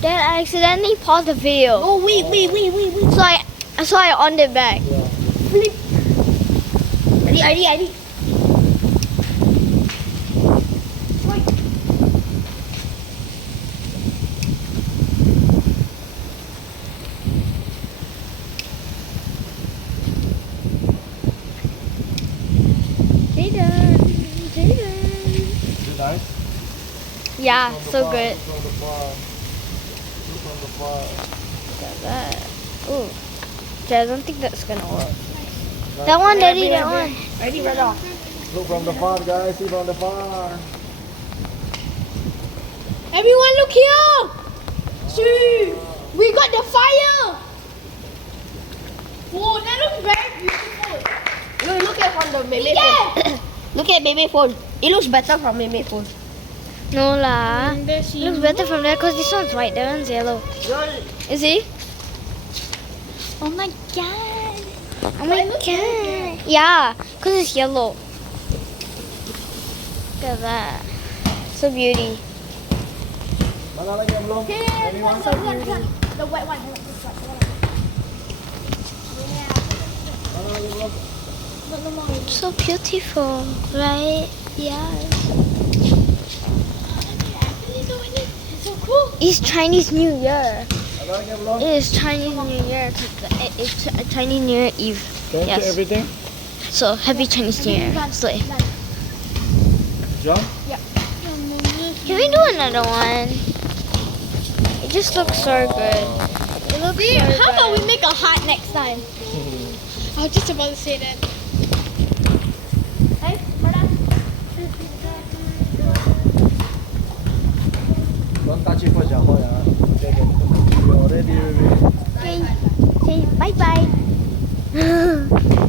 Dad, I accidentally paused the video. Oh, wait. So I on it back. Yeah. Flip. Ready. Jaden. Is it nice? Yeah, From the so farm, good. From the farm. From the farm. Look at that. Ooh. Jay, I don't think that's gonna work. Nice. That one, Daddy, Bring it, that bring one. it. Ready, right off. Look from the farm, guys. See from the farm. Everyone look here. See, we got the fire. Whoa, that looks very beautiful. Look at from the baby phone. Look at baby phone. It looks better from baby phone. No lah. It looks better from there because this one's white, that one's yellow. Is it? Oh my god. Oh my god. Yeah, because it's yellow. Look at that. So beauty. Mana lagi yang belum? Anyone? The white one. Mana lagi belum? So beautiful, right? Yeah. So cool. It's Chinese New Year. Ada lagi yang belum? It is Chinese New Year. It's Chinese New Year Eve. Thank Yes. you everything. So happy Chinese New Year. Slay. Jump. Can we do another one? It just looks so good. It looks so How about good. we make a heart next time? I was just about to say that. Hey, brother. Don't touch it for Jumbo, yeah. Okay, okay. You already. Okay, bye bye.